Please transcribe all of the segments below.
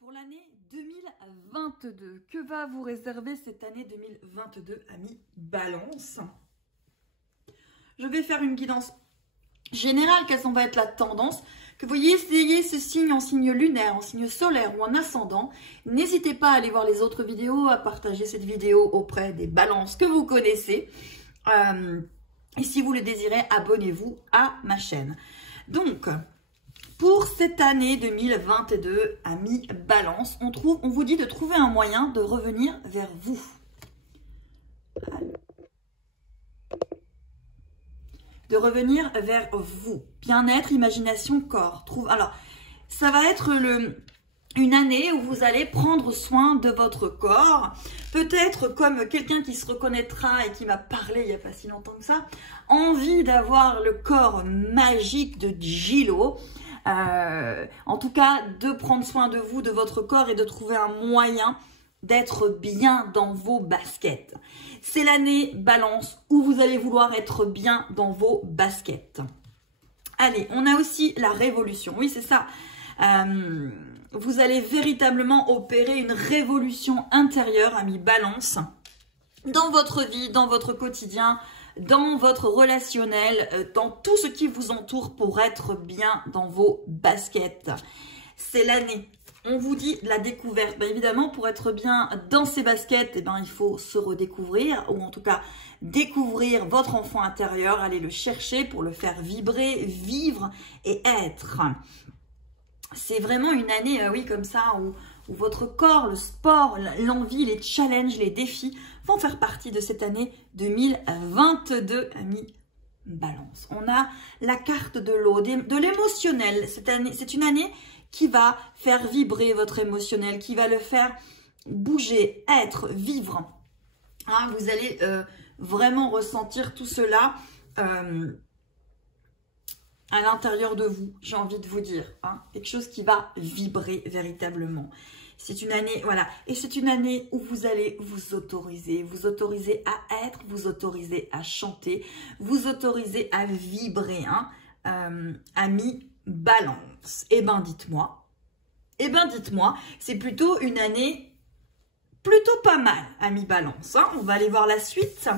Pour l'année 2022, que va vous réserver cette année 2022, amis Balance? Je vais faire une guidance générale, quelles va être la tendance. Que vous ayez ce signe en signe lunaire, en signe solaire ou en ascendant, n'hésitez pas à aller voir les autres vidéos, à partager cette vidéo auprès des balances que vous connaissez. Et si vous le désirez, abonnez-vous à ma chaîne. Donc, pour cette année 2022, amis Balance, on vous dit de trouver un moyen de revenir vers vous. De revenir vers vous. Bien-être, imagination, corps. Alors, ça va être une année où vous allez prendre soin de votre corps. Peut-être comme quelqu'un qui se reconnaîtra et qui m'a parlé il n'y a pas si longtemps que ça, envie d'avoir le corps magique de Gilo. En tout cas, de prendre soin de vous, de votre corps et de trouver un moyen d'être bien dans vos baskets. C'est l'année Balance où vous allez vouloir être bien dans vos baskets. Allez, on a aussi la révolution. Oui, c'est ça. Vous allez véritablement opérer une révolution intérieure, amis Balance, dans votre vie, dans votre quotidien, dans votre relationnel, dans tout ce qui vous entoure pour être bien dans vos baskets. C'est l'année. On vous dit la découverte. Bien évidemment, pour être bien dans ces baskets, eh ben, il faut se redécouvrir ou en tout cas découvrir votre enfant intérieur, aller le chercher pour le faire vibrer, vivre et être. C'est vraiment une année, oui, comme ça, où votre corps, le sport, l'envie, les challenges, les défis vont faire partie de cette année 2022, amis Balance. On a la carte de l'eau, de l'émotionnel. Cette année, c'est une année qui va faire vibrer votre émotionnel, qui va le faire bouger, être, vivre. Hein, vous allez vraiment ressentir tout cela à l'intérieur de vous, j'ai envie de vous dire. Hein, quelque chose qui va vibrer véritablement. C'est une année, voilà, et c'est une année où vous allez vous autoriser à être, vous autoriser à chanter, vous autoriser à vibrer, hein, amis Balance. Eh ben dites-moi, c'est plutôt une année plutôt pas mal, amis Balance. Hein. On va aller voir la suite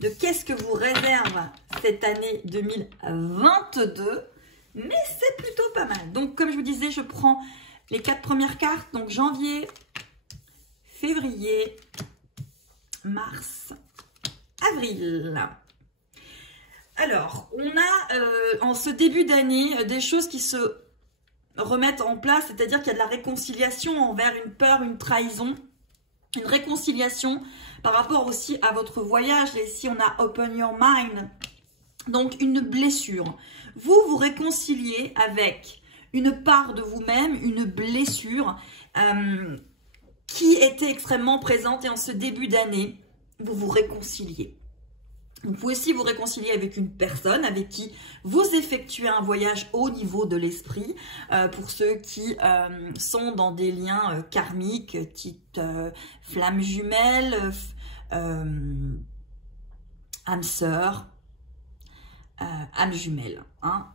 de qu'est-ce que vous réserve cette année 2022, mais c'est plutôt pas mal. Donc comme je vous disais, je prends les 4 premières cartes, donc janvier, février, mars, avril. Alors, on a en ce début d'année des choses qui se remettent en place, c'est-à-dire qu'il y a de la réconciliation envers une peur, une trahison, une réconciliation par rapport aussi à votre voyage. Et ici, on a Open Your Mind, donc une blessure. Vous vous réconciliez avec une part de vous-même, une blessure qui était extrêmement présente et en ce début d'année, vous vous réconciliez. Vous pouvez aussi vous réconcilier avec une personne avec qui vous effectuez un voyage au niveau de l'esprit. Pour ceux qui sont dans des liens karmiques, type flamme jumelle, âme sœur, âme jumelle. Hein.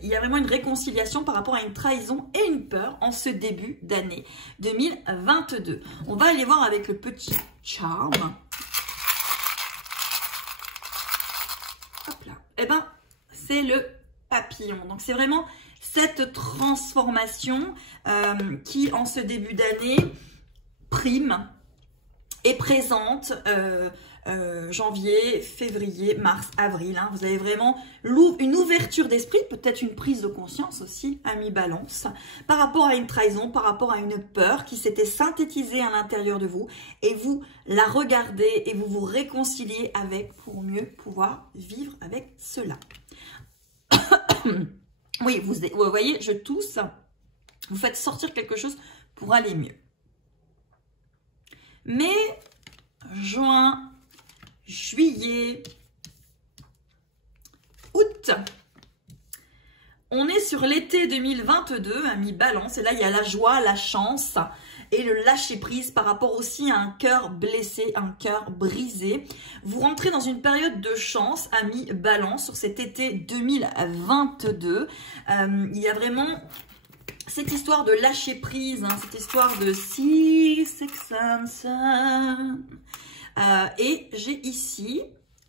Il y a vraiment une réconciliation par rapport à une trahison et une peur en ce début d'année 2022. On va aller voir avec le petit charme. Hop là. Eh ben, c'est le papillon. Donc, c'est vraiment cette transformation qui, en ce début d'année, prime et présente janvier, février, mars, avril. Hein. Vous avez vraiment une ouverture d'esprit, peut-être une prise de conscience aussi, amis Balance, par rapport à une trahison, par rapport à une peur qui s'était synthétisée à l'intérieur de vous. Et vous la regardez et vous vous réconciliez avec pour mieux pouvoir vivre avec cela. Oui, vous voyez, je tousse. Vous faites sortir quelque chose pour aller mieux. Mais juin, juillet, août. On est sur l'été 2022, amis Balance. Et là, il y a la joie, la chance et le lâcher prise par rapport aussi à un cœur blessé, un cœur brisé. Vous rentrez dans une période de chance, amis Balance, sur cet été 2022. Il y a vraiment cette histoire de lâcher prise, hein, cette histoire de Six Sun. Et j'ai ici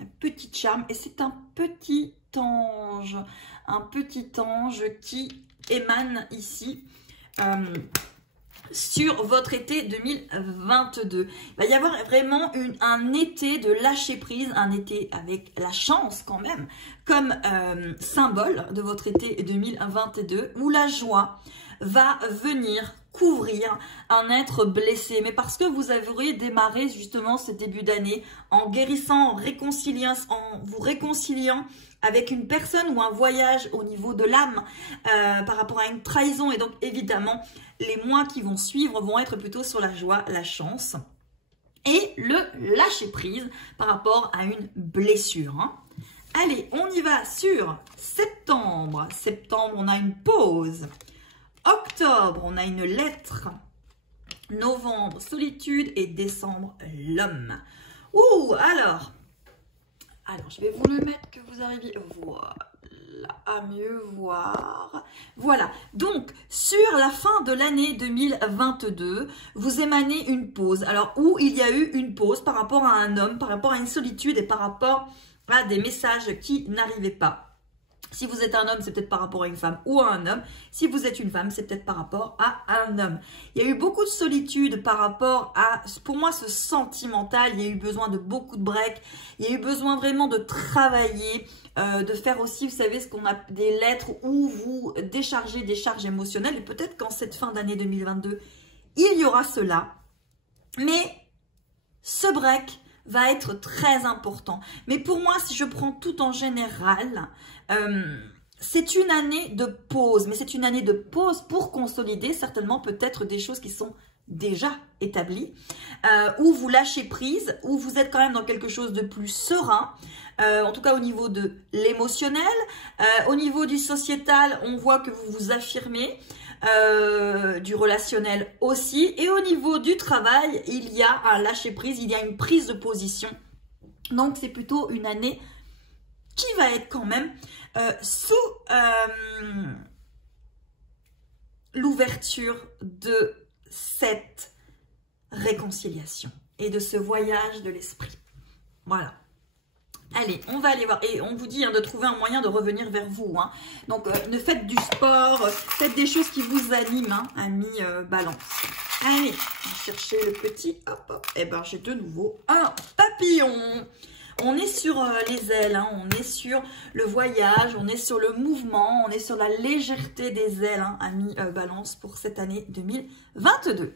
un petit charme et c'est un petit ange qui émane ici sur votre été 2022. Il va y avoir vraiment un été de lâcher prise, un été avec la chance quand même, comme symbole de votre été 2022, où la joie va venir couvrir un être blessé, mais parce que vous aurez démarré justement ce début d'année en guérissant, en vous réconciliant avec une personne ou un voyage au niveau de l'âme par rapport à une trahison. Et donc évidemment, les mois qui vont suivre vont être plutôt sur la joie, la chance et le lâcher prise par rapport à une blessure. Hein. Allez, on y va sur septembre. Septembre, on a une pause. Octobre, on a une lettre. Novembre, solitude. Et décembre, l'homme. Ouh, alors, je vais vous le mettre que vous arriviez. Voilà, à mieux voir. Voilà, donc, sur la fin de l'année 2022, vous émanez une pause. Alors, où il y a eu une pause par rapport à un homme, par rapport à une solitude et par rapport à des messages qui n'arrivaient pas. Si vous êtes un homme, c'est peut-être par rapport à une femme ou à un homme. Si vous êtes une femme, c'est peut-être par rapport à un homme. Il y a eu beaucoup de solitude par rapport à, pour moi, ce sentimental. Il y a eu besoin de beaucoup de breaks. Il y a eu besoin vraiment de travailler, de faire aussi, vous savez, ce qu'on a des lettres où vous déchargez des charges émotionnelles. Et peut-être qu'en cette fin d'année 2022, il y aura cela. Mais ce break va être très important. Mais pour moi, si je prends tout en général, c'est une année de pause. Mais c'est une année de pause pour consolider certainement peut-être des choses qui sont déjà établies, où vous lâchez prise, où vous êtes quand même dans quelque chose de plus serein, en tout cas au niveau de l'émotionnel. Au niveau du sociétal, on voit que vous vous affirmez. Du relationnel aussi, et au niveau du travail, il y a un lâcher prise, il y a une prise de position. Donc c'est plutôt une année qui va être quand même sous l'ouverture de cette réconciliation et de ce voyage de l'esprit. Voilà. Allez, on va aller voir. Et on vous dit de trouver un moyen de revenir vers vous. Hein. Donc, ne faites du sport, faites des choses qui vous animent, hein, amis balance. Allez, on va chercher le petit. Hop, hop. Et ben, j'ai de nouveau un papillon. On est sur les ailes, hein, on est sur le voyage, on est sur le mouvement, on est sur la légèreté des ailes, hein, amis balance, pour cette année 2022.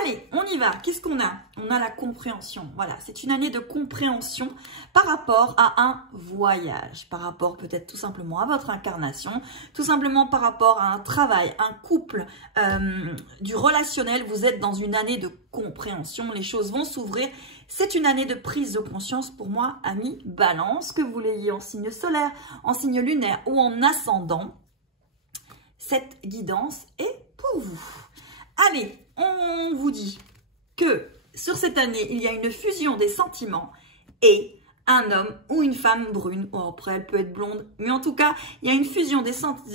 Allez, on y va. Qu'est-ce qu'on a? On a la compréhension. Voilà, c'est une année de compréhension par rapport à un voyage, par rapport peut-être tout simplement à votre incarnation, tout simplement par rapport à un travail, un couple, du relationnel. Vous êtes dans une année de compréhension, les choses vont s'ouvrir. C'est une année de prise de conscience pour moi, amis balance, que vous l'ayez en signe solaire, en signe lunaire ou en ascendant. Cette guidance est pour vous. Allez, on vous dit que sur cette année, il y a une fusion des sentiments et un homme ou une femme brune, ou après elle peut être blonde, mais en tout cas, il y a une fusion des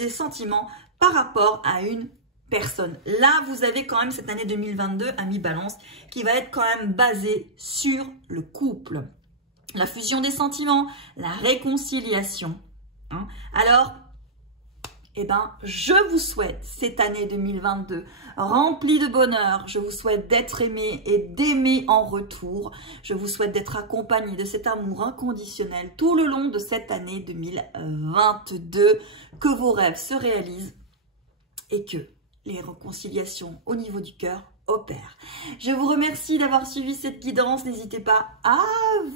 sentiments par rapport à une personne. Là, vous avez quand même cette année 2022, amis balance, qui va être quand même basée sur le couple. La fusion des sentiments, la réconciliation. Hein. Alors, eh ben, je vous souhaite cette année 2022 remplie de bonheur. Je vous souhaite d'être aimé et d'aimer en retour. Je vous souhaite d'être accompagné de cet amour inconditionnel tout le long de cette année 2022. Que vos rêves se réalisent et que les réconciliations au niveau du cœur opèrent. Je vous remercie d'avoir suivi cette guidance. N'hésitez pas à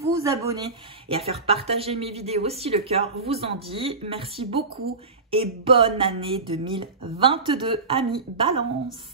vous abonner et à faire partager mes vidéos si le cœur vous en dit. Merci beaucoup et bonne année 2022, amis balance.